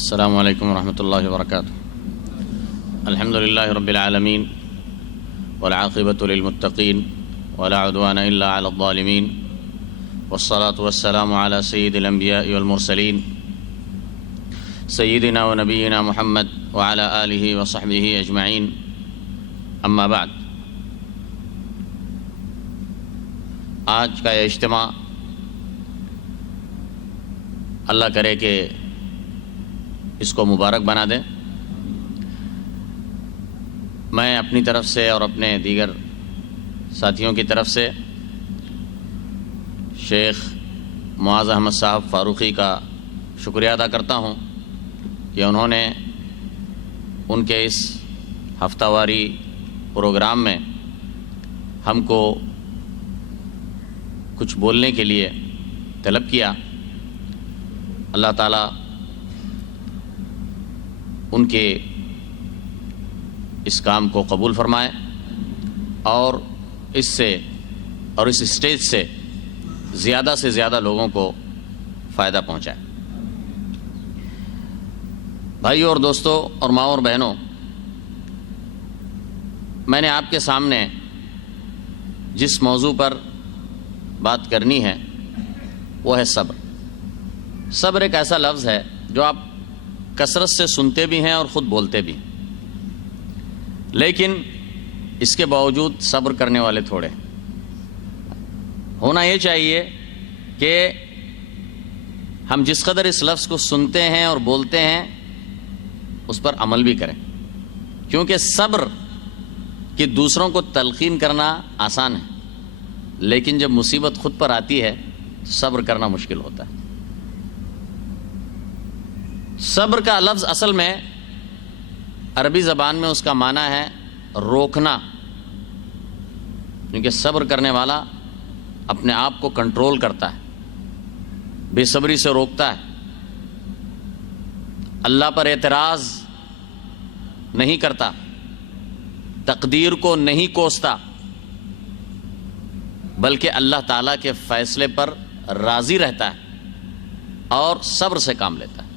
السلام علیکم ورحمۃ اللہ وبرکاتہ۔ الحمد للہ رب العالمین والعاقبۃ للمتقین ولا عدوان الا علی الظالمین والصلاة والسلام علی سید الانبیاء والمرسلین سیدنا و نبینا محمد وعلی آلہ وصحبہ اجمعین، اما بعد۔ آج کا یہ اجتماع اللہ کرے کہ اس کو مبارک بنا دے۔ میں اپنی طرف سے اور اپنے دیگر ساتھیوں کی طرف سے شیخ معاذ احمد صاحب فاروقی کا شکریہ ادا کرتا ہوں کہ انہوں نے ان کے اس ہفتہ واری پروگرام میں ہم کو کچھ بولنے کے لیے طلب کیا۔ اللہ تعالیٰ ان کے اس کام کو قبول فرمائے اور اس اسٹیج سے زیادہ لوگوں کو فائدہ پہنچائے۔ بھائیوں اور دوستوں اور ماں اور بہنوں، میں نے آپ کے سامنے جس موضوع پر بات کرنی ہے وہ ہے صبر۔ صبر ایک ایسا لفظ ہے جو آپ کثرت سے سنتے بھی ہیں اور خود بولتے بھی، لیکن اس کے باوجود صبر کرنے والے تھوڑے۔ ہونا یہ چاہیے کہ ہم جس قدر اس لفظ کو سنتے ہیں اور بولتے ہیں اس پر عمل بھی کریں، کیونکہ صبر کہ دوسروں کو تلقین کرنا آسان ہے، لیکن جب مصیبت خود پر آتی ہے صبر کرنا مشکل ہوتا ہے۔ صبر کا لفظ اصل میں عربی زبان میں اس کا معنی ہے روکنا، کیونکہ صبر کرنے والا اپنے آپ کو کنٹرول کرتا ہے، بے صبری سے روکتا ہے، اللہ پر اعتراض نہیں کرتا، تقدیر کو نہیں کوستا، بلکہ اللہ تعالیٰ کے فیصلے پر راضی رہتا ہے اور صبر سے کام لیتا ہے۔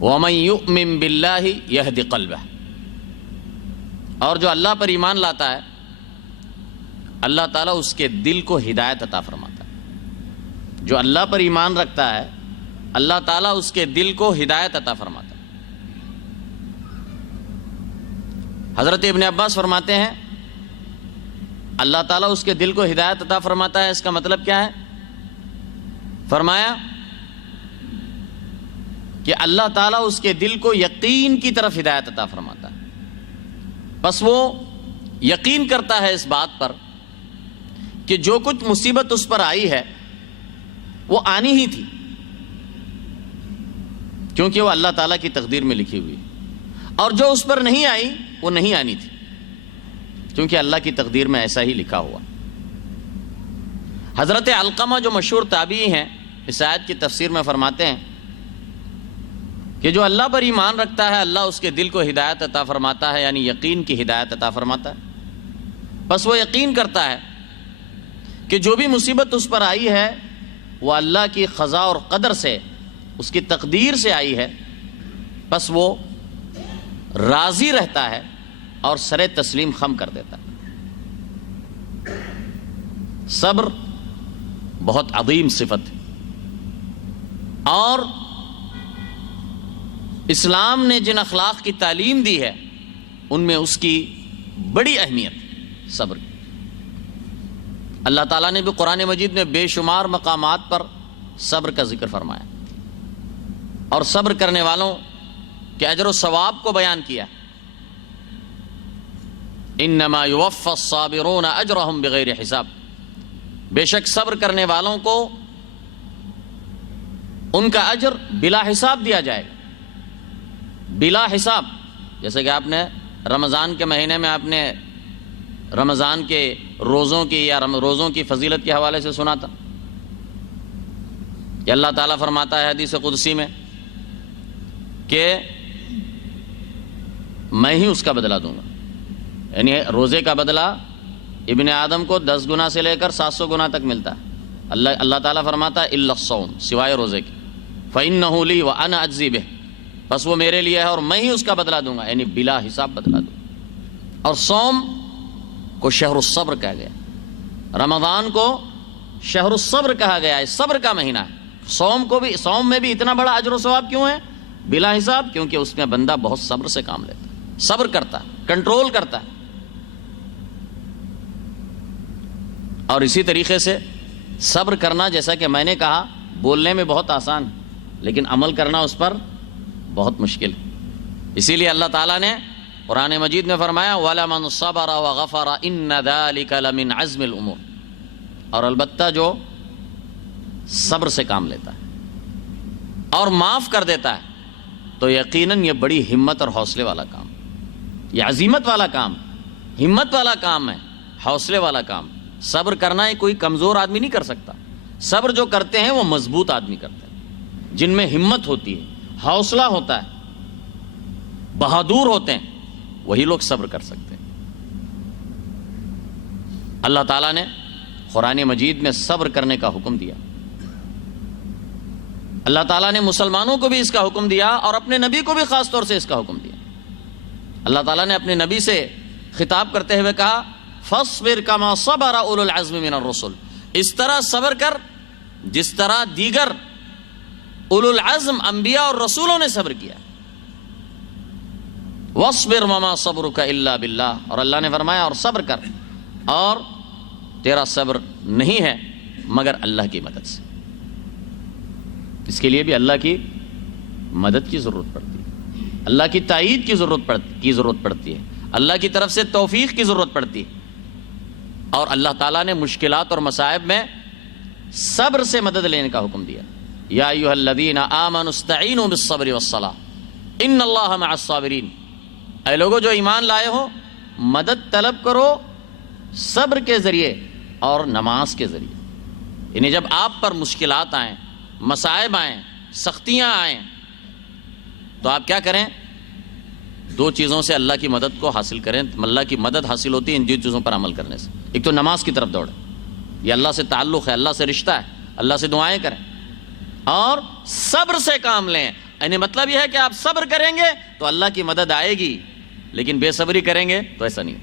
وَمَن يُؤْمِن بِاللَّهِ يَهْدِ قَلْبَهُ، اور جو اللہ پر ایمان لاتا ہے اللہ تعالیٰ اس کے دل کو ہدایت عطا فرماتا ہے۔ جو اللہ پر ایمان رکھتا ہے اللہ تعالیٰ اس کے دل کو ہدایت عطا فرماتا ہے۔ حضرت ابن عباس فرماتے ہیں اللہ تعالیٰ اس کے دل کو ہدایت عطا فرماتا ہے، اس کا مطلب کیا ہے؟ فرمایا کہ اللہ تعالیٰ اس کے دل کو یقین کی طرف ہدایت عطا فرماتا ہے، بس وہ یقین کرتا ہے اس بات پر کہ جو کچھ مصیبت اس پر آئی ہے وہ آنی ہی تھی، کیونکہ وہ اللہ تعالیٰ کی تقدیر میں لکھی ہوئی، اور جو اس پر نہیں آئی وہ نہیں آنی تھی، کیونکہ اللہ کی تقدیر میں ایسا ہی لکھا ہوا۔ حضرت علقمہ جو مشہور تابعی ہیں اس آیت کی تفسیر میں فرماتے ہیں کہ جو اللہ پر ایمان رکھتا ہے اللہ اس کے دل کو ہدایت عطا فرماتا ہے، یعنی یقین کی ہدایت عطا فرماتا ہے، بس وہ یقین کرتا ہے کہ جو بھی مصیبت اس پر آئی ہے وہ اللہ کی قضاء اور قدر سے، اس کی تقدیر سے آئی ہے، بس وہ راضی رہتا ہے اور سر تسلیم خم کر دیتا ہے۔ صبر بہت عظیم صفت ہے، اور اسلام نے جن اخلاق کی تعلیم دی ہے ان میں اس کی بڑی اہمیت صبر کی۔ اللہ تعالیٰ نے بھی قرآن مجید میں بے شمار مقامات پر صبر کا ذکر فرمایا اور صبر کرنے والوں کے اجر و ثواب کو بیان کیا۔ انما یوفی الصابرون اجرہم بغیر حساب، بے شک صبر کرنے والوں کو ان کا اجر بلا حساب دیا جائے گا، بلا حساب۔ جیسے کہ آپ نے رمضان کے مہینے میں آپ نے رمضان کے روزوں کی یا روزوں کی فضیلت کے حوالے سے سنا تھا کہ اللہ تعالیٰ فرماتا ہے حدیث قدسی میں کہ میں ہی اس کا بدلہ دوں گا، یعنی روزے کا بدلہ ابن آدم کو 10 گنا سے لے کر 700 گنا تک ملتا ہے۔ اللہ تعالیٰ فرماتا ہے الا الصوم، سوائے روزے کے، فإنہ لی وأنا أجزی بہ، بس وہ میرے لیے ہے اور میں ہی اس کا بدلہ دوں گا، یعنی بلا حساب بدلہ دوں گا۔ اور صوم کو شہر الصبر کہا گیا، رمضان کو شہر الصبر کہا گیا ہے، صبر کا مہینہ ہے۔ صوم میں بھی اتنا بڑا اجر و ثواب کیوں ہے بلا حساب؟ کیونکہ اس میں بندہ بہت صبر سے کام لیتا ہے، صبر کرتا ہے، کنٹرول کرتا ہے۔ اور اسی طریقے سے صبر کرنا، جیسا کہ میں نے کہا، بولنے میں بہت آسان ہے لیکن عمل کرنا اس پر بہت مشکل ہے۔ اسی لیے اللہ تعالیٰ نے قرآن مجید میں فرمایا وَلَمَنْ صَبَرَ وَغَفَرَ إِنَّ ذَلِكَ لَمِنْ عَزْمِ الْأُمُورِ، اور البتہ جو صبر سے کام لیتا ہے اور معاف کر دیتا ہے تو یقیناً یہ بڑی ہمت اور حوصلے والا کام، یہ عزیمت والا کام، ہمت والا کام ہے، حوصلے والا کام۔ صبر کرنا ہے کوئی کمزور آدمی نہیں کر سکتا، صبر جو کرتے ہیں وہ مضبوط آدمی کرتے ہیں، جن میں ہمت ہوتی ہے، حوصلہ ہوتا ہے، بہادر ہوتے ہیں، وہی لوگ صبر کر سکتے ہیں۔ اللہ تعالیٰ نے قرآن مجید میں صبر کرنے کا حکم دیا، اللہ تعالیٰ نے مسلمانوں کو بھی اس کا حکم دیا اور اپنے نبی کو بھی خاص طور سے اس کا حکم دیا۔ اللہ تعالیٰ نے اپنے نبی سے خطاب کرتے ہوئے کہا فَاصْبِرْ كَمَا صَبَرَ أُولُو الْعَزْمِ مِنَ الرُّسُلِ، اس طرح صبر کر جس طرح دیگر اولو العزم انبیاء اور رسولوں نے صبر کیا۔ وَاصْبِرْ وَمَا صَبْرُكَ إِلَّا بِاللَّهِ، اور اللہ نے فرمایا اور صبر کر، اور تیرا صبر نہیں ہے مگر اللہ کی مدد سے۔ اس کے لیے بھی اللہ کی مدد کی ضرورت پڑتی ہے، اللہ کی تائید کی ضرورت پڑتی ہے، اللہ کی طرف سے توفیق کی ضرورت پڑتی ہے۔ اور اللہ تعالیٰ نے مشکلات اور مصائب میں صبر سے مدد لینے کا حکم دیا۔ یا ایھا الذین آمنوا استعینوا بالصبر والصلاۃ ان اللہ مع الصابرین، اے لوگو جو ایمان لائے ہو مدد طلب کرو صبر کے ذریعے اور نماز کے ذریعے۔ یعنی جب آپ پر مشکلات آئیں، مصائب آئیں، سختیاں آئیں تو آپ کیا کریں؟ دو چیزوں سے اللہ کی مدد کو حاصل کریں۔ اللہ کی مدد حاصل ہوتی ہے ان دو چیزوں پر عمل کرنے سے۔ ایک تو نماز کی طرف دوڑیں، یہ اللہ سے تعلق ہے، اللہ سے رشتہ ہے، اللہ سے دعائیں کریں، اور صبر سے کام لیں۔ یعنی مطلب یہ ہے کہ آپ صبر کریں گے تو اللہ کی مدد آئے گی، لیکن بے صبری کریں گے تو ایسا نہیں،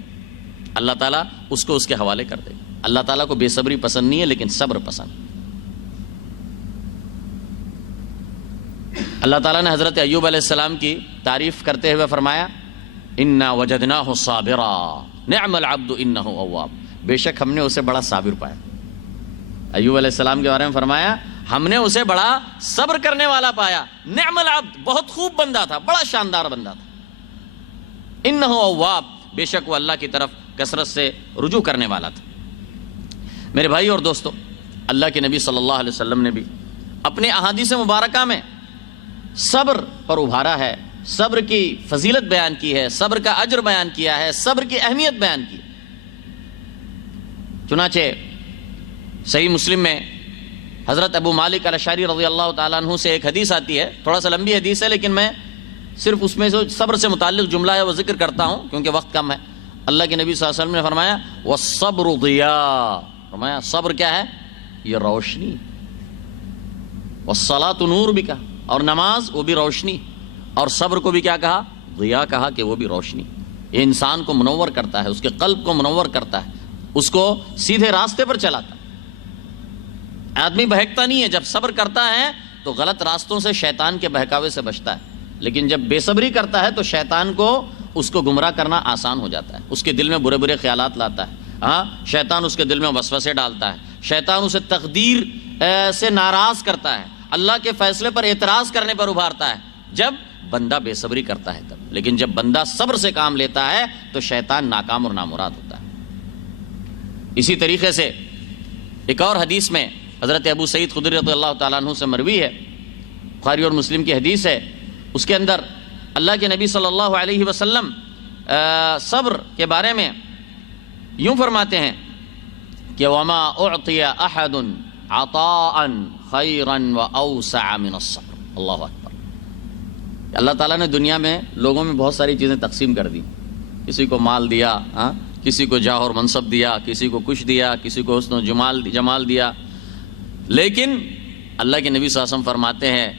اللہ تعالیٰ اس کو اس کے حوالے کر دے گا۔ اللہ تعالیٰ کو بے صبری پسند نہیں ہے لیکن صبر پسند۔ اللہ تعالیٰ نے حضرت ایوب علیہ السلام کی تعریف کرتے ہوئے فرمایا اِنَّا وَجَدْنَاهُ صَابِرًا نِعْمَ الْعَبْدُ إِنَّهُ أَوَّابٌ، بے شک ہم نے اسے بڑا صابر پایا۔ ایوب علیہ السلام کے بارے میں فرمایا ہم نے اسے بڑا صبر کرنے والا پایا، نعم العبد، بہت خوب بندہ تھا، بڑا شاندار بندہ تھا، انہ اواب، بے شک وہ اللہ کی طرف کثرت سے رجوع کرنے والا تھا۔ میرے بھائی اور دوستو، اللہ کے نبی صلی اللہ علیہ وسلم نے بھی اپنے احادیث مبارکہ میں صبر پر ابھارا ہے، صبر کی فضیلت بیان کی ہے، صبر کا اجر بیان کیا ہے، صبر کی اہمیت بیان کی۔ چنانچہ صحیح مسلم میں حضرت ابو مالک الاشعری رضی اللہ تعالیٰ عنہ سے ایک حدیث آتی ہے، تھوڑا سا لمبی حدیث ہے لیکن میں صرف اس میں جو صبر سے متعلق جملہ ہے وہ ذکر کرتا ہوں کیونکہ وقت کم ہے۔ اللہ کے نبی صلی اللہ علیہ وسلم نے فرمایا والصبر ضیاء، فرمایا صبر کیا ہے؟ یہ روشنی، والصلاۃ نور بھی کہا، اور نماز وہ بھی روشنی، اور صبر کو بھی کیا کہا؟ ضیاء کہا کہ وہ بھی روشنی۔ یہ انسان کو منور کرتا ہے، اس کے قلب کو منور کرتا ہے، اس کو سیدھے راستے پر چلاتا ہے۔ آدمی بہکتا نہیں ہے، جب صبر کرتا ہے تو غلط راستوں سے شیطان کے بہکاوے سے بچتا ہے، لیکن جب بے صبری کرتا ہے تو شیطان کو اس کو گمراہ کرنا آسان ہو جاتا ہے، اس کے دل میں برے برے خیالات لاتا ہے، شیطان اس کے دل میں وسوسے ڈالتا ہے، شیطان اسے تقدیر سے ناراض کرتا ہے، اللہ کے فیصلے پر اعتراض کرنے پر ابھارتا ہے جب بندہ بے صبری کرتا ہے تب۔ لیکن جب بندہ صبر سے کام لیتا ہے تو شیطان ناکام اور نامراد ہوتا ہے۔ اسی طریقے سے ایک اور حدیث میں حضرت ابو سعید خدری رضی اللہ تعالیٰ عنہ سے مروی ہے، بخاری اور مسلم کی حدیث ہے، اس کے اندر اللہ کے نبی صلی اللہ علیہ وسلم صبر کے بارے میں یوں فرماتے ہیں کہ وما اعطی احد عطاء خیرا واوسع من الصبر۔ اللہ اکبر۔ اللہ تعالیٰ نے دنیا میں لوگوں میں بہت ساری چیزیں تقسیم کر دی، کسی کو مال دیا، کسی کو جاہ اور منصب دیا، کسی کو کچھ دیا، کسی کو حسن و جمال دیا، لیکن اللہ کے نبی صلی اللہ علیہ وسلم فرماتے ہیں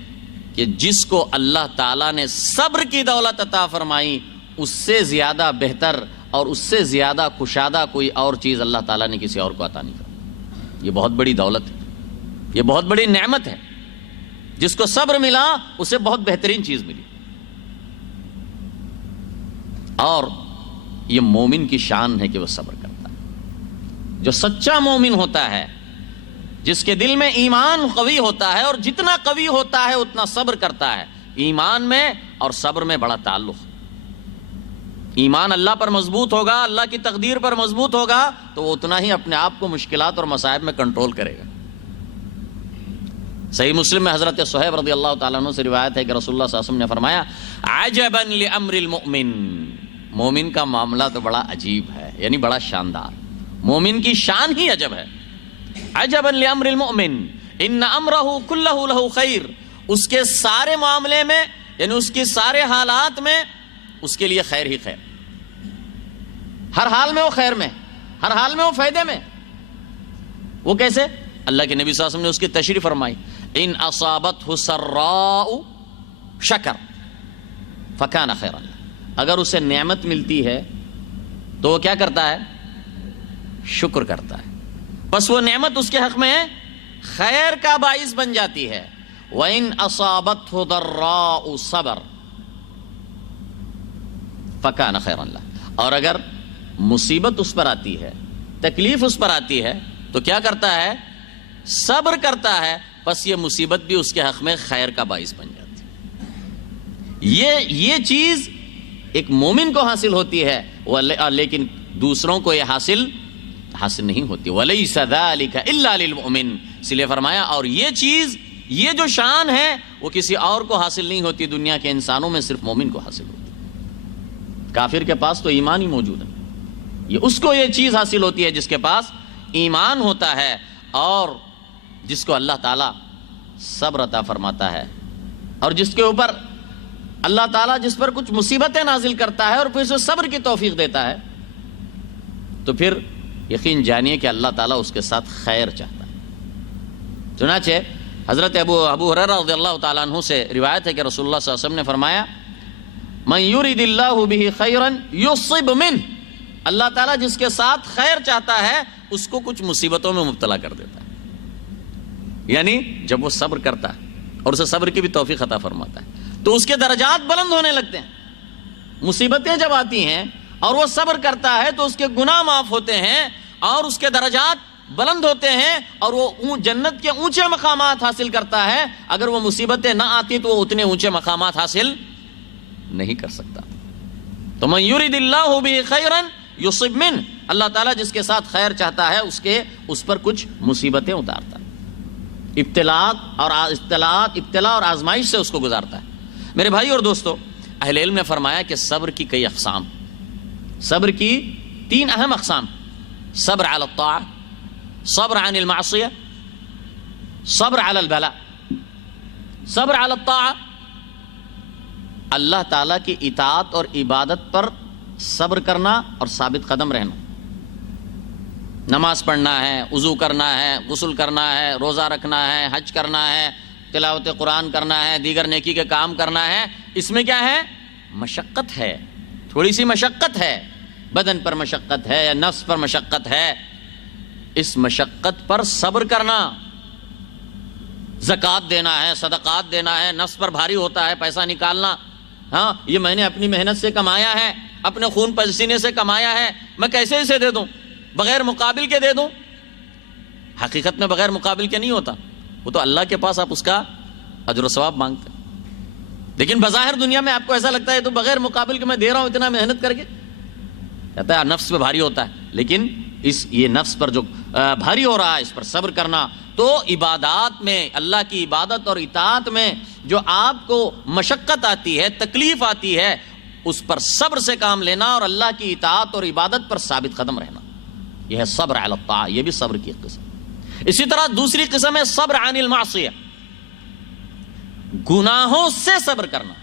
کہ جس کو اللہ تعالیٰ نے صبر کی دولت عطا فرمائی اس سے زیادہ بہتر اور اس سے زیادہ کشادہ کوئی اور چیز اللہ تعالیٰ نے کسی اور کو عطا نہیں کی۔ یہ بہت بڑی دولت ہے، یہ بہت بڑی نعمت ہے۔ جس کو صبر ملا اسے بہت بہترین چیز ملی۔ اور یہ مومن کی شان ہے کہ وہ صبر کرتا ہے۔ جو سچا مومن ہوتا ہے، جس کے دل میں ایمان قوی ہوتا ہے، اور جتنا قوی ہوتا ہے اتنا صبر کرتا ہے۔ ایمان میں اور صبر میں بڑا تعلق۔ ایمان اللہ پر مضبوط ہوگا، اللہ کی تقدیر پر مضبوط ہوگا تو وہ اتنا ہی اپنے آپ کو مشکلات اور مصائب میں کنٹرول کرے گا۔ صحیح مسلم میں حضرت صہیب رضی اللہ تعالیٰ عنہ سے روایت ہے کہ رسول اللہ صلی اللہ علیہ وسلم نے فرمایا عجبا لامر المؤمن، مومن کا معاملہ تو بڑا عجیب ہے، یعنی بڑا شاندار۔ مومن کی شان ہی عجب ہے۔ عجبا لامر المؤمن ان امرہ کلہ لہ خیر، اس کے سارے معاملے میں یعنی اس کے سارے حالات میں اس کے لیے خیر ہی خیر، ہر حال میں وہ خیر میں، ہر حال میں وہ فائدے میں۔ وہ کیسے؟ اللہ کے نبی صلی اللہ علیہ وسلم نے اس کی تشریح فرمائی، ان اصابتہ سراء شکر فکان خیرا لہ، اگر اسے نعمت ملتی ہے تو وہ کیا کرتا ہے؟ شکر کرتا ہے، بس وہ نعمت اس کے حق میں خیر کا باعث بن جاتی ہے۔ وَإِنْ أَصَابَتْهُ ضَرَّاءُ صَبَرَ فَكَانَ خَيْرًا لَهُ، اور اگر مصیبت اس پر آتی ہے، تکلیف اس پر آتی ہے تو کیا کرتا ہے؟ صبر کرتا ہے، بس یہ مصیبت بھی اس کے حق میں خیر کا باعث بن جاتی ہے۔ یہ چیز ایک مومن کو حاصل ہوتی ہے، لیکن دوسروں کو یہ حاصل نہیں ہوتی۔ وَلَيْسَ ذَلِكَ إِلَّا لِلْمُؤْمِنِ، اس لیے فرمایا اور یہ چیز، یہ جو شان ہے وہ کسی اور کو حاصل نہیں ہوتی، دنیا کے انسانوں میں صرف مومن کو حاصل ہوتی۔ کافر کے پاس تو ایمان ہی موجود ہے، یہ اس کو یہ چیز حاصل ہوتی ہے جس کے پاس ایمان ہوتا ہے اور جس کو اللہ تعالیٰ صبر عطا فرماتا ہے، اور جس کے اوپر اللہ تعالیٰ جس پر کچھ مصیبتیں نازل کرتا ہے اور پھر اسے صبر کی توفیق دیتا ہے، تو پھر یقین جانیے کہ اللہ تعالیٰ اس کے ساتھ خیر چاہتا ہے۔ چنانچہ حضرت ابو ہریرہ رضی اللہ تعالیٰ عنہ سے روایت ہے کہ رسول اللہ صلی اللہ علیہ وسلم نے فرمایا من یرید اللہ بہ خیرا یصب منہ، اللہ تعالیٰ جس کے ساتھ خیر چاہتا ہے اس کو کچھ مصیبتوں میں مبتلا کر دیتا ہے، یعنی جب وہ صبر کرتا ہے اور اسے صبر کی بھی توفیق عطا فرماتا ہے تو اس کے درجات بلند ہونے لگتے ہیں۔ مصیبتیں جب آتی ہیں اور وہ صبر کرتا ہے تو اس کے گناہ معاف ہوتے ہیں اور اس کے درجات بلند ہوتے ہیں اور وہ جنت کے اونچے مقامات حاصل کرتا ہے۔ اگر وہ مصیبتیں نہ آتی تو وہ اتنے اونچے مقامات حاصل نہیں کر سکتا۔ تو من یرید اللہ بہ خیرا یصب منہ، اللہ تعالیٰ جس کے ساتھ خیر چاہتا ہے اس پر کچھ مصیبتیں اتارتا ہے، ابتلا اور آزمائش سے اس کو گزارتا ہے۔ میرے بھائی اور دوستو، اہل علم نے فرمایا کہ صبر کی کئی اقسام، صبر کی 3 اہم اقسام: صبر علی الطاعہ، صبر عن المعصیہ، صبر علی البلاء۔ صبر علی الطاعہ، اللہ تعالیٰ کی اطاعت اور عبادت پر صبر کرنا اور ثابت قدم رہنا۔ نماز پڑھنا ہے، وضو کرنا ہے، غسل کرنا ہے، روزہ رکھنا ہے، حج کرنا ہے، تلاوت قرآن کرنا ہے، دیگر نیکی کے کام کرنا ہے۔ اس میں کیا ہے؟ مشقت ہے، تھوڑی سی مشقت ہے، بدن پر مشقت ہے یا نفس پر مشقت ہے۔ اس مشقت پر صبر کرنا، زکوٰۃ دینا ہے، صدقات دینا ہے، نفس پر بھاری ہوتا ہے پیسہ نکالنا، ہاں یہ میں نے اپنی محنت سے کمایا ہے، اپنے خون پسینے سے کمایا ہے، میں کیسے اسے دے دوں؟ بغیر مقابل کے دے دوں؟ حقیقت میں بغیر مقابل کے نہیں ہوتا، وہ تو اللہ کے پاس آپ اس کا اجر و ثواب مانگتے ہیں، لیکن بظاہر دنیا میں آپ کو ایسا لگتا ہے تو بغیر مقابل کے میں دے رہا ہوں اتنا محنت کر کے، کہتا ہے نفس پہ بھاری ہوتا ہے، لیکن یہ نفس پر جو بھاری ہو رہا ہے اس پر صبر کرنا۔ تو عبادات میں، اللہ کی عبادت اور اطاعت میں جو آپ کو مشقت آتی ہے، تکلیف آتی ہے، اس پر صبر سے کام لینا اور اللہ کی اطاعت اور عبادت پر ثابت قدم رہنا، یہ ہے صبر علی الطاعہ، یہ بھی صبر کی قسم۔ اسی طرح دوسری قسم ہے صبر عن المعصیہ، گناہوں سے صبر کرنا۔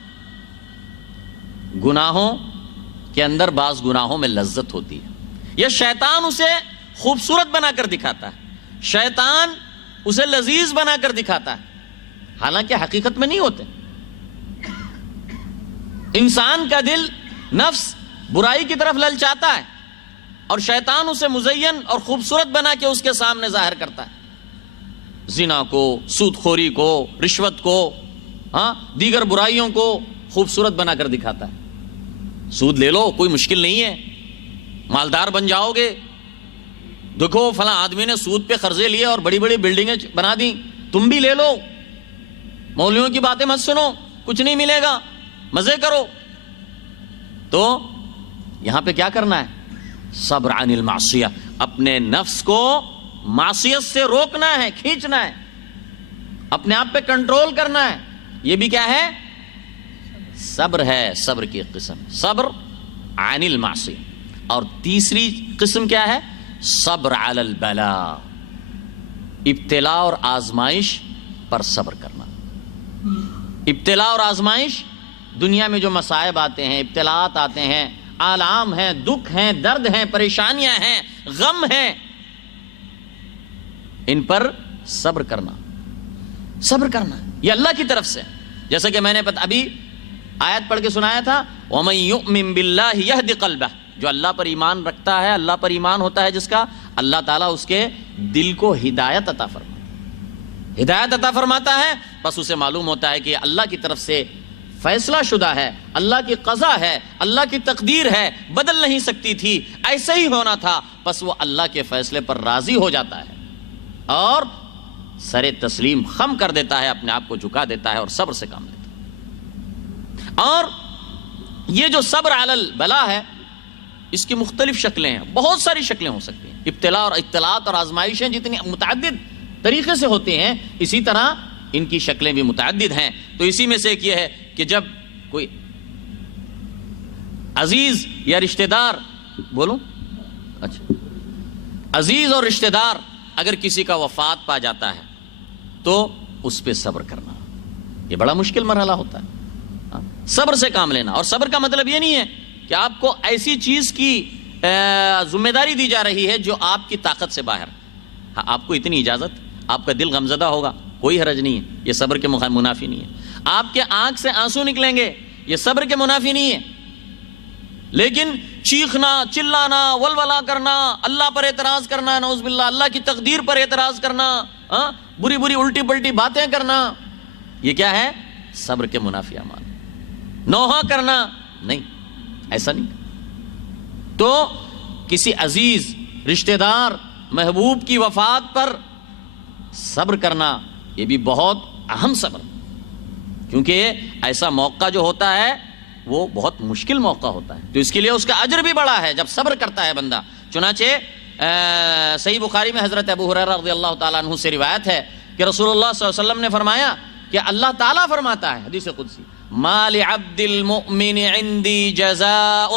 گناہوں کے اندر بعض گناہوں میں لذت ہوتی ہے، یہ شیطان اسے خوبصورت بنا کر دکھاتا ہے، شیطان اسے لذیذ بنا کر دکھاتا ہے، حالانکہ حقیقت میں نہیں ہوتے۔ انسان کا دل، نفس برائی کی طرف للچاتا ہے اور شیطان اسے مزین اور خوبصورت بنا کے اس کے سامنے ظاہر کرتا ہے، زنا کو، سود خوری کو، رشوت کو، دیگر برائیوں کو خوبصورت بنا کر دکھاتا ہے۔ سود لے لو، کوئی مشکل نہیں ہے، مالدار بن جاؤ گے، دیکھو فلاں آدمی نے سود پہ قرضے لیے اور بڑی بڑی بلڈنگیں بنا دی، تم بھی لے لو، مولویوں کی باتیں مت سنو، کچھ نہیں ملے گا، مزے کرو۔ تو یہاں پہ کیا کرنا ہے؟ صبر عن المعصیہ، اپنے نفس کو معصیت سے روکنا ہے، کھینچنا ہے، اپنے آپ پہ کنٹرول کرنا ہے۔ یہ بھی کیا ہے؟ صبر ہے، صبر کی قسم، صبر عن المعصیہ۔ اور تیسری قسم کیا ہے؟ صبر علی البلاء، ابتلاء اور آزمائش پر صبر کرنا۔ ابتلاء اور آزمائش، دنیا میں جو مصائب آتے ہیں، ابتلاءات آتے ہیں، آلام ہیں، دکھ ہیں، درد ہیں، پریشانیاں ہیں، غم ہیں، ان پر صبر کرنا، صبر کرنا، یہ اللہ کی طرف سے۔ جیسا کہ میں نے ابھی آیت پڑھ کے سنایا تھا، وَمَن يُؤْمِن بِاللَّهِ يَهْدِ قَلْبَهُ، جو اللہ پر ایمان رکھتا ہے، اللہ پر ایمان ہوتا ہے جس کا، اللہ تعالیٰ اس کے دل کو ہدایت عطا فرماتا ہے، ہدایت عطا فرماتا ہے۔ بس اسے معلوم ہوتا ہے کہ اللہ کی طرف سے فیصلہ شدہ ہے، اللہ کی قضا ہے، اللہ کی تقدیر ہے، بدل نہیں سکتی تھی، ایسے ہی ہونا تھا، بس وہ اللہ کے فیصلے پر راضی ہو جاتا ہے اور سر تسلیم خم کر دیتا ہے، اپنے آپ کو جھکا دیتا ہے اور صبر سے کام لیتا ہے۔ اور یہ جو صبر علی البلاء ہے، اس کی مختلف شکلیں ہیں، بہت ساری شکلیں ہو سکتی ہیں۔ ابتلاء اور اطلاعات اور آزمائشیں جتنی متعدد طریقے سے ہوتی ہیں، اسی طرح ان کی شکلیں بھی متعدد ہیں۔ تو اسی میں سے ایک یہ ہے کہ جب کوئی عزیز یا رشتہ دار، بولو اچھا، عزیز اور رشتہ دار اگر کسی کا وفات پا جاتا ہے تو اس پہ صبر کرنا، یہ بڑا مشکل مرحلہ ہوتا ہے۔ صبر سے کام لینا، اور صبر کا مطلب یہ نہیں ہے کہ آپ کو ایسی چیز کی ذمہ داری دی جا رہی ہے جو آپ کی طاقت سے باہر، آپ کو اتنی اجازت، آپ کا دل غمزدہ ہوگا، کوئی حرج نہیں ہے، یہ صبر کے منافی نہیں ہے۔ آپ کے آنکھ سے آنسو نکلیں گے، یہ صبر کے منافی نہیں ہے۔ لیکن چیخنا، چلانا، ولولا کرنا، اللہ پر اعتراض کرنا، نعوذ باللہ، اللہ کی تقدیر پر اعتراض کرنا، بری بری الٹی پلٹی باتیں کرنا، یہ کیا ہے؟ صبر کے منافی اعمال۔ نوحہ کرنا نہیں، ایسا نہیں۔ تو کسی عزیز، رشتہ دار، محبوب کی وفات پر صبر کرنا، یہ بھی بہت اہم صبر، کیونکہ ایسا موقع جو ہوتا ہے وہ بہت مشکل موقع ہوتا ہے، تو اس کے لیے اس کا اجر بھی بڑا ہے جب صبر کرتا ہے بندہ۔ چنانچہ صحیح بخاری میں حضرت ابو ہریرہ رضی اللہ تعالیٰ عنہ سے روایت ہے کہ رسول اللہ صلی اللہ علیہ وسلم نے فرمایا کہ اللہ تعالیٰ فرماتا ہے حدیث قدسی، ما لعبد المؤمن عندی جزاء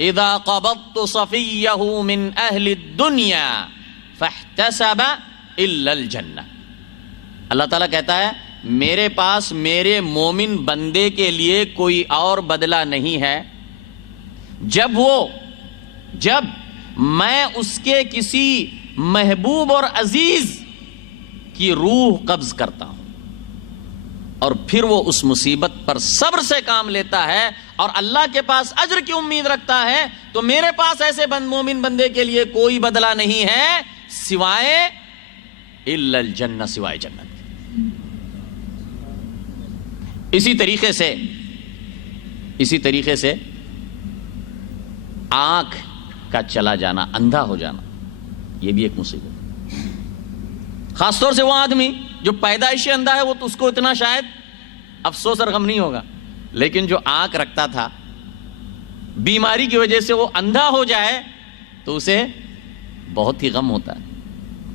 اذا قبضت صفیہ من اہل الدنیا فاحتسب الا الجنہ۔ اللہ تعالیٰ کہتا ہے میرے پاس میرے مومن بندے کے لیے کوئی اور بدلہ نہیں ہے جب میں اس کے کسی محبوب اور عزیز کی روح قبض کرتا ہوں اور پھر وہ اس مصیبت پر صبر سے کام لیتا ہے اور اللہ کے پاس اجر کی امید رکھتا ہے، تو میرے پاس ایسے مومن بندے کے لیے کوئی بدلہ نہیں ہے سوائے الا الجنہ، سوائے جنت۔ اسی طریقے سے آنکھ کا چلا جانا، اندھا ہو جانا، یہ بھی ایک مصیبت، خاص طور سے وہ آدمی جو پیدائشی اندھا ہے، وہ تو اس کو اتنا شاید افسوس اور غم نہیں ہوگا، لیکن جو آنکھ رکھتا تھا، بیماری کی وجہ سے وہ اندھا ہو جائے تو اسے بہت ہی غم ہوتا ہے،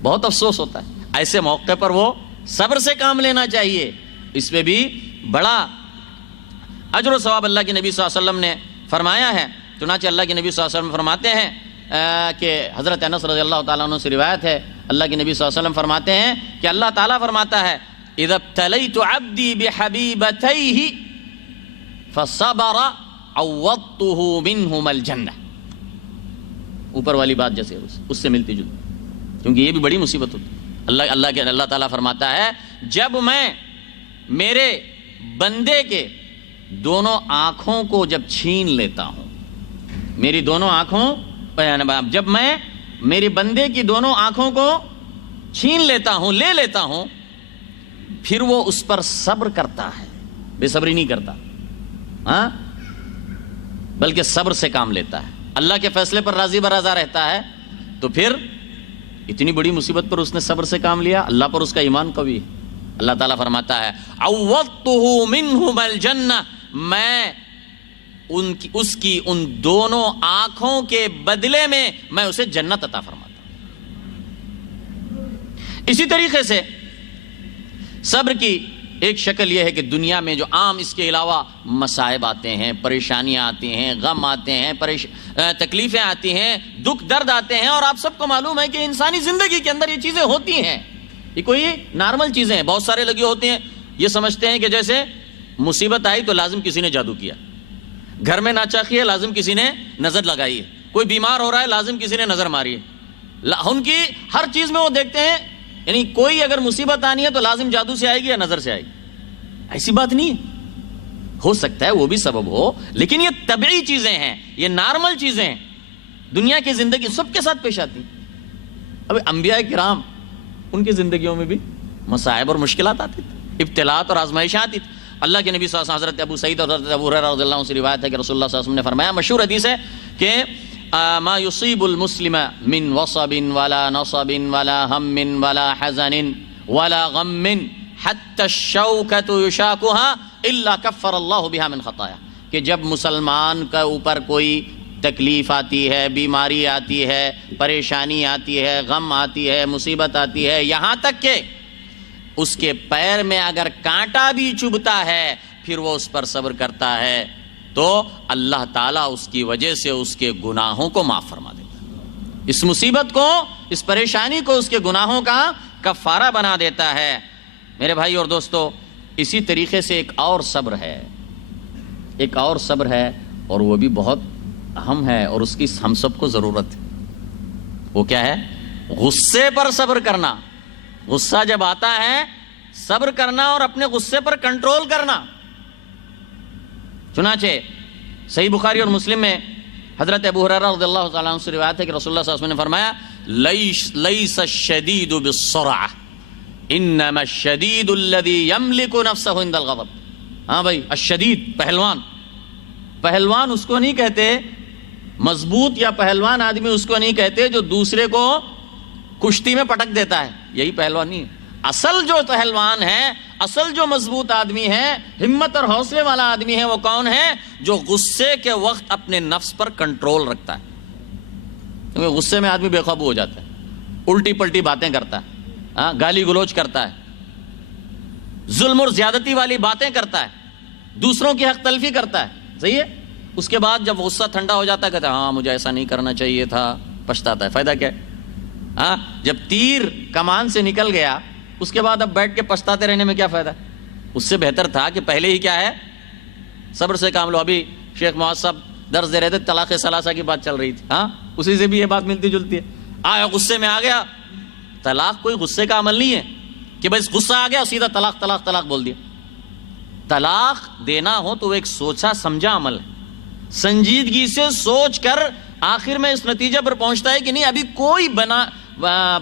بہت افسوس ہوتا ہے۔ ایسے موقع پر وہ صبر سے کام لینا چاہیے، اس میں بھی بڑا اجر و ثواب اللہ کے نبی صلی اللہ علیہ وسلم نے فرمایا ہے۔ چنانچہ اللہ کے نبی صلی اللہ علیہ وسلم فرماتے ہیں کہ حضرت انس رضی اللہ تعالیٰ عنہ سے روایت ہے، اللہ کے نبی صلی اللہ علیہ وسلم فرماتے ہیں کہ اللہ تعالیٰ فرماتا ہے اذا ابتلیت عبدی بحبیبتیہ فصبر عوضته منہما الجنہ۔ اوپر والی بات جیسے اس سے ملتی جلتی، کیونکہ یہ بھی بڑی مصیبت ہوتی ہے۔ اللہ تعالیٰ فرماتا ہے جب میں میرے بندے کے دونوں آنکھوں کو جب چھین لیتا ہوں، میری دونوں آنکھوں، جب میں میری بندے کی دونوں آنکھوں کو چھین لیتا ہوں، لے لیتا ہوں، پھر وہ اس پر صبر کرتا ہے، بے صبری نہیں کرتا، ہاں، بلکہ صبر سے کام لیتا ہے، اللہ کے فیصلے پر راضی برضا رہتا ہے، تو پھر اتنی بڑی مصیبت پر اس نے صبر سے کام لیا، اللہ پر اس کا ایمان قوی ہے۔ اللہ تعالیٰ فرماتا ہے عوضتہ منہم الجنہ، میں اس کی ان دونوں آنکھوں کے بدلے میں اسے جنت عطا فرماتا ہوں۔ اسی طریقے سے صبر کی ایک شکل یہ ہے کہ دنیا میں جو عام اس کے علاوہ مصائب آتے ہیں، پریشانیاں آتی ہیں، غم آتے ہیں، تکلیفیں آتی ہیں، دکھ درد آتے ہیں، اور آپ سب کو معلوم ہے کہ انسانی زندگی کے اندر یہ چیزیں ہوتی ہیں، یہ کوئی نارمل چیزیں ہیں۔ بہت سارے لگے ہوتے ہیں یہ سمجھتے ہیں کہ جیسے مصیبت آئی تو لازم کسی نے جادو کیا، گھر میں ناچاقی ہے لازم کسی نے نظر لگائی ہے، کوئی بیمار ہو رہا ہے لازم کسی نے نظر ماری ہے۔ ان کی ہر چیز میں وہ دیکھتے ہیں، یعنی کوئی اگر مصیبت آنی ہے تو لازم جادو سے آئے گی یا نظر سے آئے گی۔ ایسی بات نہیں ہے، ہو سکتا ہے وہ بھی سبب ہو، لیکن یہ طبعی چیزیں ہیں، یہ نارمل چیزیں ہیں، دنیا کی زندگی سب کے ساتھ پیش آتی ہیں۔ اب انبیاء کرام ان کی زندگیوں میں بھی مصائب اور مشکلات آتی تھی، ابتلاءات اور آزمائشیں آتی تھی۔ اللہ کے نبی صلی اللہ علیہ وسلم، حضرت ابو سعید اور حضرت ابو ہریرہ رضی اللہ عنہ سے روایت ہے کہ رسول اللہ صلی اللہ علیہ وسلم نے فرمایا، مشہور حدیث ہے کہ ما يصيب المسلم من وصب ولا نصب ولا هم ولا حزن ولا غم حتى الشوكة يشاكها الا كفر الله بها من خطايا، کہ جب مسلمان کا اوپر کوئی تکلیف آتی ہے، بیماری آتی ہے، پریشانی آتی ہے، غم آتی ہے، مصیبت آتی ہے، یہاں تک کہ اس کے پیر میں اگر کانٹا بھی چبھتا ہے پھر وہ اس پر صبر کرتا ہے تو اللہ تعالیٰ اس کی وجہ سے اس کے گناہوں کو معاف فرما دیتا ہے، اس مصیبت کو، اس پریشانی کو اس کے گناہوں کا کفارہ بنا دیتا ہے۔ میرے بھائی اور دوستو، اسی طریقے سے ایک اور صبر ہے، ایک اور صبر ہے، اور وہ بھی بہت اہم ہے اور اس کی ہم سب کو ضرورت ہے۔ وہ کیا ہے؟ غصے پر صبر کرنا۔ غصہ جب آتا ہے صبر کرنا اور اپنے غصے پر کنٹرول کرنا۔ چنانچہ صحیح بخاری اور مسلم میں حضرت ابو ہریرہ رضی اللہ تعالیٰ عنہ سے روایت ہے کہ رسول اللہ صلی اللہ علیہ وسلم نے فرمایا، لیس الشدید بالسرعہ انما الشدید الذی یملک نفسہ عند الغضب۔ ہاں بھائی، الشدید پہلوان، پہلوان اس کو نہیں کہتے، مضبوط یا پہلوان آدمی اس کو نہیں کہتے جو دوسرے کو کشتی میں پٹک دیتا ہے، یہی پہلوان نہیں ہے۔ اصل جو پہلوان ہے، اصل جو مضبوط آدمی ہے، ہمت اور حوصلے والا آدمی ہے، وہ کون ہے؟ جو غصے کے وقت اپنے نفس پر کنٹرول رکھتا ہے، کیونکہ غصے میں آدمی بے قابو ہو جاتا ہے، الٹی پلٹی باتیں کرتا ہے، گالی گلوچ کرتا ہے، ظلم اور زیادتی والی باتیں کرتا ہے، دوسروں کی حق تلفی کرتا ہے، صحیح ہے؟ اس کے بعد جب غصہ ٹھنڈا ہو جاتا ہے کہتا ہے ہاں مجھے ایسا نہیں کرنا چاہیے تھا، پچھتاتا ہے۔ فائدہ کیا ہے؟ ہاں، جب تیر کمان سے نکل گیا اس کے بعد اب بیٹھ کے پچھتاتے رہنے میں کیا فائدہ؟ اس سے بہتر تھا کہ پہلے ہی کیا ہے، صبر سے کام لو۔ ابھی شیخ معاذ صاحب درس دے رہے تھے، طلاق ثلاثہ کی بات چل رہی تھی، ہاں اسی سے بھی یہ بات ملتی جلتی ہے۔ آیا غصے میں آ گیا، طلاق کوئی غصے کا عمل نہیں ہے کہ بس غصہ آ گیا سیدھا طلاق طلاق طلاق بول دیا۔ طلاق دینا ہو تو ایک سوچا سمجھا عمل ہے، سنجیدگی سے سوچ کر آخر میں اس نتیجے پر پہنچتا ہے کہ نہیں ابھی کوئی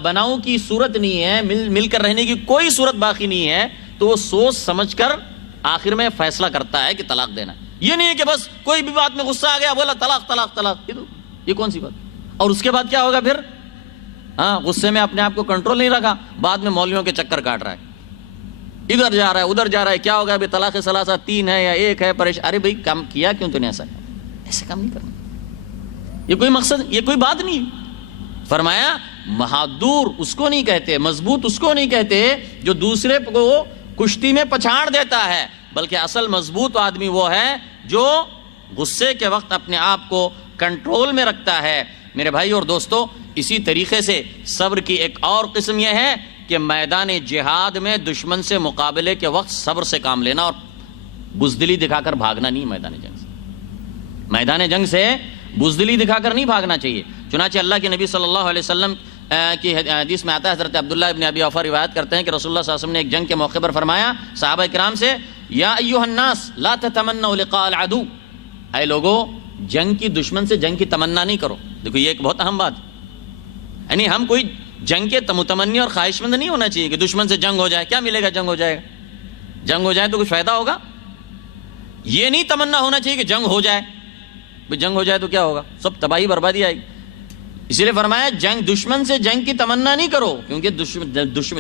بناؤ کی صورت نہیں ہے، مل کر رہنے کی کوئی صورت باقی نہیں ہے، تو وہ سوچ سمجھ کر آخر میں فیصلہ کرتا ہے کہ طلاق دینا۔ یہ نہیں ہے کہ بس کوئی بھی بات میں غصہ آ گیا بولا طلاق طلاق طلاق، یہ کون سی بات؟ اور اس کے بعد کیا ہوگا پھر؟ ہاں، غصے میں اپنے آپ کو کنٹرول نہیں رکھا، بعد میں مولویوں کے چکر کاٹ رہا ہے، ادھر جا رہا ہے ادھر جا رہا ہے، کیا ہوگا ابھی طلاق ثلاثہ 3 ہے یا 1 ہے، پریشان۔ ارے بھائی کام کیا کیوں تو نے ایسا؟ ایسے کام نہیں کرنا، یہ کوئی مقصد، یہ کوئی بات نہیں۔ فرمایا بہادر اس کو نہیں کہتے، مضبوط اس کو نہیں کہتے جو دوسرے کو کشتی میں پچھاڑ دیتا ہے، بلکہ اصل مضبوط آدمی وہ ہے جو غصے کے وقت اپنے آپ کو کنٹرول میں رکھتا ہے۔ میرے بھائی اور دوستو، اسی طریقے سے صبر کی ایک اور قسم یہ ہے کہ میدان جہاد میں دشمن سے مقابلے کے وقت صبر سے کام لینا اور بزدلی دکھا کر بھاگنا نہیں۔ میدان جنگ سے، میدان جنگ سے بزدلی دکھا کر نہیں بھاگنا چاہیے۔ چنانچہ اللہ کے نبی صلی اللہ علیہ وسلم کی حدیث میں آتا ہے، حضرت عبداللہ ابن ابی اوفا روایت کرتے ہیں کہ رسول اللہ صلی اللہ علیہ وسلم نے ایک جنگ کے موقع پر فرمایا صحابہ کرام سے یا ایھا الناس لا تتمنوا لقاء العدو، اے لوگو جنگ کی، دشمن سے جنگ کی تمنا نہیں کرو. دیکھو یہ ایک بہت اہم بات ہے، یعنی ہم کوئی جنگ کے متمنی اور خواہش مند نہیں ہونا چاہیے کہ دشمن سے جنگ ہو جائے. کیا ملے گا جنگ ہو جائے گا؟ جنگ ہو جائے تو کچھ فائدہ ہوگا؟ یہ نہیں تمنا ہونا چاہیے کہ جنگ ہو جائے. جنگ ہو جائے تو کیا ہوگا؟ سب تباہی بربادی آئے گی. اسی لیے فرمایا دشمن سے جنگ کی تمنا نہیں کرو، کیونکہ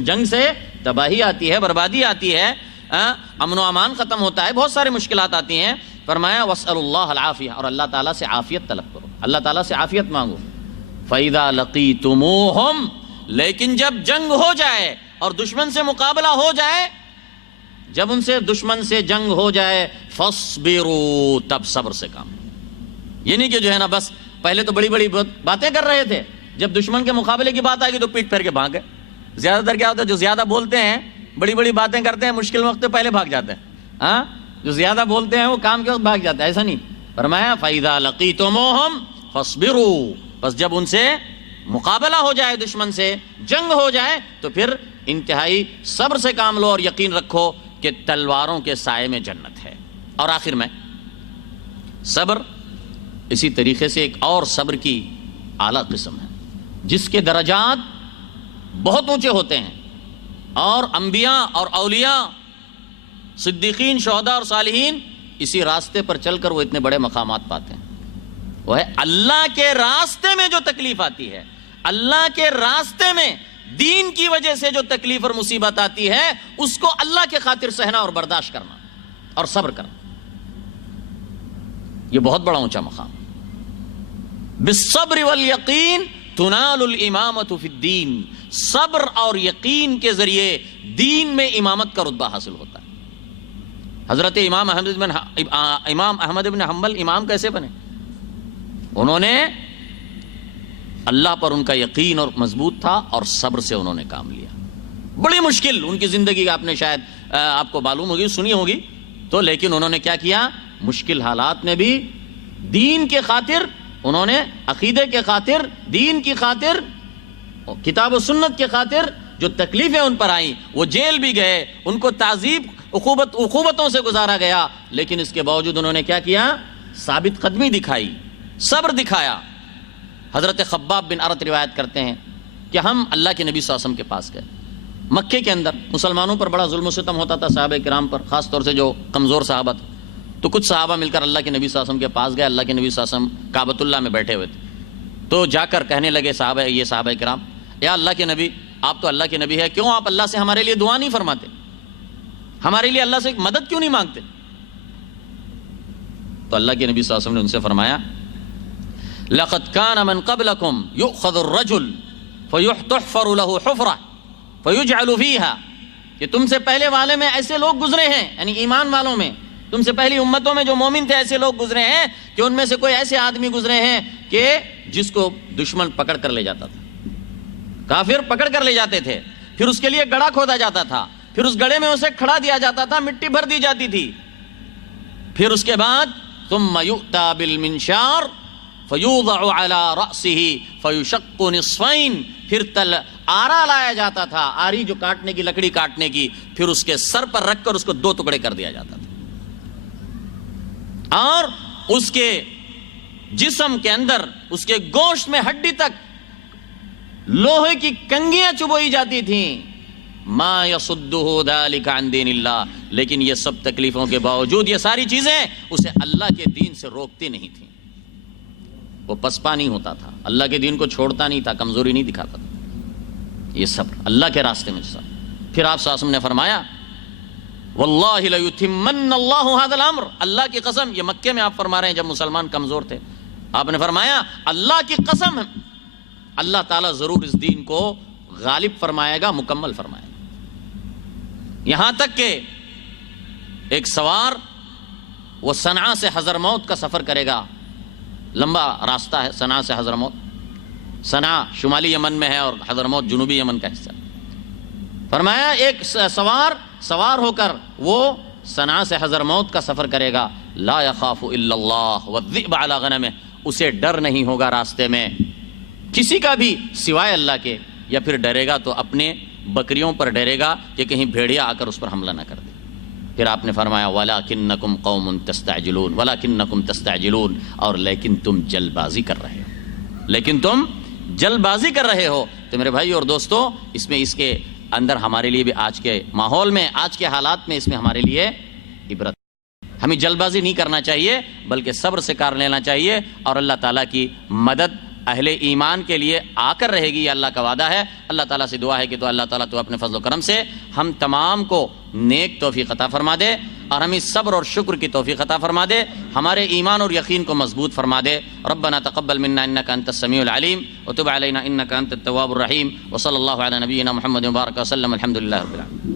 جنگ سے تباہی آتی ہے، بربادی آتی ہے، امن و امان ختم ہوتا ہے، بہت سارے مشکلات آتی ہیں. فرمایا واسأل اللہ العافیہ، اور اللہ تعالیٰ سے عافیت طلب کرو، اللہ تعالیٰ سے عافیت مانگو. فَإِذَا لَقِيتُمُوهُمْ، لیکن جب جنگ ہو جائے اور دشمن سے مقابلہ ہو جائے، جب ان سے دشمن سے جنگ ہو جائے، فَاصْبِرُوا، تب صبر سے کام. یہ نہیں کہ جو ہے نا بس پہلے تو بڑی بڑی باتیں کر رہے تھے، جب دشمن کے مقابلے کی بات آئے گی تو پیٹ پھیر کے بھاگ گئے. زیادہ تر کیا ہوتا ہے، جو زیادہ بولتے ہیں، بڑی بڑی باتیں کرتے ہیں، مشکل وقت پہلے بھاگ جاتے ہیں. ہاں، جو زیادہ بولتے ہیں وہ کام کے وقت بھاگ جاتا ہے. ایسا نہیں. فرمایا فَإِذَا لَقِيتُمُوهُمْ فَاصْبِرُوا، بس جب ان سے مقابلہ ہو جائے، دشمن سے جنگ ہو جائے، تو پھر انتہائی صبر سے کام لو اور یقین رکھو کہ تلواروں کے سائے میں جنت ہے. اور آخر میں صبر اسی طریقے سے ایک اور صبر کی اعلیٰ قسم ہے جس کے درجات بہت اونچے ہوتے ہیں، اور انبیاء اور اولیاء، صدیقین، شہداء اور صالحین اسی راستے پر چل کر وہ اتنے بڑے مقامات پاتے ہیں. وہ ہے اللہ کے راستے میں جو تکلیف آتی ہے، اللہ کے راستے میں دین کی وجہ سے جو تکلیف اور مصیبت آتی ہے، اس کو اللہ کے خاطر سہنا اور برداشت کرنا اور صبر کرنا، یہ بہت بڑا اونچا مقام. بالصبر والیقین تنال الامامۃ فی الدین، صبر اور یقین کے ذریعے دین میں امامت کا رتبہ حاصل ہوتا ہے. حضرت امام احمد بن حنبل امام کیسے بنے؟ انہوں نے اللہ پر ان کا یقین اور مضبوط تھا، اور صبر سے انہوں نے کام لیا. بڑی مشکل ان کی زندگی آپ نے شاید آپ کو معلوم ہوگی، سنی ہوگی تو، لیکن انہوں نے کیا کیا؟ مشکل حالات میں بھی دین کے خاطر، انہوں نے عقیدے کے خاطر، دین کی خاطر، کتاب و سنت کے خاطر جو تکلیفیں ان پر آئیں، وہ جیل بھی گئے، ان کو تعذیب عقوبتوں سے گزارا گیا، لیکن اس کے باوجود انہوں نے کیا کیا؟ ثابت قدمی دکھائی، صبر دکھایا. حضرت خباب بن ارت روایت کرتے ہیں کہ ہم اللہ کے نبی صلی اللہ علیہ وسلم کے پاس گئے. مکے کے اندر مسلمانوں پر بڑا ظلم و ستم ہوتا تھا، صحابہ کرام پر، خاص طور سے جو کمزور صحابہ تھے. تو کچھ صحابہ مل کر اللہ کے نبی صلی اللہ علیہ وسلم کے پاس گئے. اللہ کے نبی صلی اللہ علیہ وسلم کعبۃ اللہ میں بیٹھے ہوئے تھے. تو جا کر کہنے لگے صحابہ کرام، یا اللہ کے نبی، آپ تو اللہ کے نبی ہے، کیوں آپ اللہ سے ہمارے لیے دعا نہیں فرماتے؟ ہمارے لیے اللہ سے ایک مدد کیوں نہیں مانگتے؟ تو اللہ کے نبی صلی اللہ علیہ وسلم نے ان سے فرمایا، لَقَدْ كَانَ مَنْ قَبْلَكُمْ يُؤْخَذُ الرَّجُلُ فَيُحْفَرُ لَهُ حُفْرَةٌ فَيُجْعَلُ فِيهَا، کہ تم سے پہلے والے میں ایسے لوگ گزرے ہیں، یعنی ایمان والوں میں، تم سے پہلی امتوں میں جو مومن تھے ایسے لوگ گزرے ہیں کہ ان میں سے کوئی ایسے آدمی گزرے ہیں کہ جس کو دشمن پکڑ کر لے جاتا تھا، کافر پکڑ کر لے جاتے تھے، پھر اس کے لیے گڑھا کھودا جاتا تھا، پھر اس گڑھے میں اسے کھڑا دیا جاتا تھا، مٹی بھر دی جاتی تھی، پھر اس کے بعد ثم یؤتی بالمنشار فیوضع علی رأسہ فیشق نصفین، پھر آرا لایا جاتا تھا، آری جو کاٹنے کی، لکڑی کاٹنے کی، پھر اس کے سر پر رکھ کر اس کو 2 ٹکڑے کر دیا جاتا تھا، اور اس کے جسم کے اندر، اس کے گوشت میں ہڈی تک لوہے کی کنگیاں چبوئی جاتی تھیں. ما یصدہ ذلک عن دین اللہ، لیکن یہ سب تکلیفوں کے باوجود یہ ساری چیزیں اسے اللہ کے دین سے روکتی نہیں تھیں. وہ پسپا نہیں ہوتا تھا، اللہ کے دین کو چھوڑتا نہیں تھا، کمزوری نہیں دکھاتا تھا. یہ صبر اللہ کے راستے میں صبر. پھر آپ صلی اللہ علیہ وسلم نے فرمایا، واللہ لیتمن اللہ ھذا الامر، اللہ کی قسم، یہ مکے میں آپ فرما رہے ہیں جب مسلمان کمزور تھے، آپ نے فرمایا اللہ کی قسم اللہ تعالیٰ ضرور اس دین کو غالب فرمائے گا، مکمل فرمائے گا. یہاں تک کہ ایک سوار وہ صنعاء سے حضرموت کا سفر کرے گا، لمبا راستہ ہے صنعاء سے حضرموت. صنعاء شمالی یمن میں ہے اور حضرموت جنوبی یمن کا حصہ. فرمایا ایک سوار ہو کر وہ صنعاء سے حضرموت کا سفر کرے گا، لا یخاف الا اللہ والذئب علی غنمہ، اسے ڈر نہیں ہوگا راستے میں کسی کا بھی سوائے اللہ کے، یا پھر ڈرے گا تو اپنے بکریوں پر ڈرے گا کہ کہیں بھیڑیا آ کر اس پر حملہ نہ کر دے. پھر آپ نے فرمایا وَلَكِنَّكُمْ قَوْمٌ تَسْتَعْجِلُونَ وَلَكِنَّكُمْ تَسْتَعْجِلُونَ، اور لیکن تم جلد بازی کر رہے ہو، لیکن تم جلد بازی کر رہے ہو۔ تو میرے بھائی اور دوستو، اس کے اندر ہمارے لیے بھی آج کے ماحول میں، آج کے حالات میں، اس میں ہمارے لیے عبرت۔ ہمیں جلد بازی نہیں کرنا چاہیے بلکہ صبر سے کار لینا چاہیے، اور اللہ تعالیٰ کی مدد اہل ایمان کے لیے آ کر رہے گی، یہ اللہ کا وعدہ ہے۔ اللہ تعالیٰ سے دعا ہے کہ تو اللہ تعالیٰ تو اپنے فضل و کرم سے ہم تمام کو نیک توفیق عطا فرما دے، اور ہمیں صبر اور شکر کی توفیق عطا فرما دے، ہمارے ایمان اور یقین کو مضبوط فرما دے۔ ربنا تقبل منا انک انت السمیع العلیم وتب علینا انک انت التواب الرحیم، وصلی اللہ علی نبینا محمد وبارک وسلم، الحمد للہ رب العالمین۔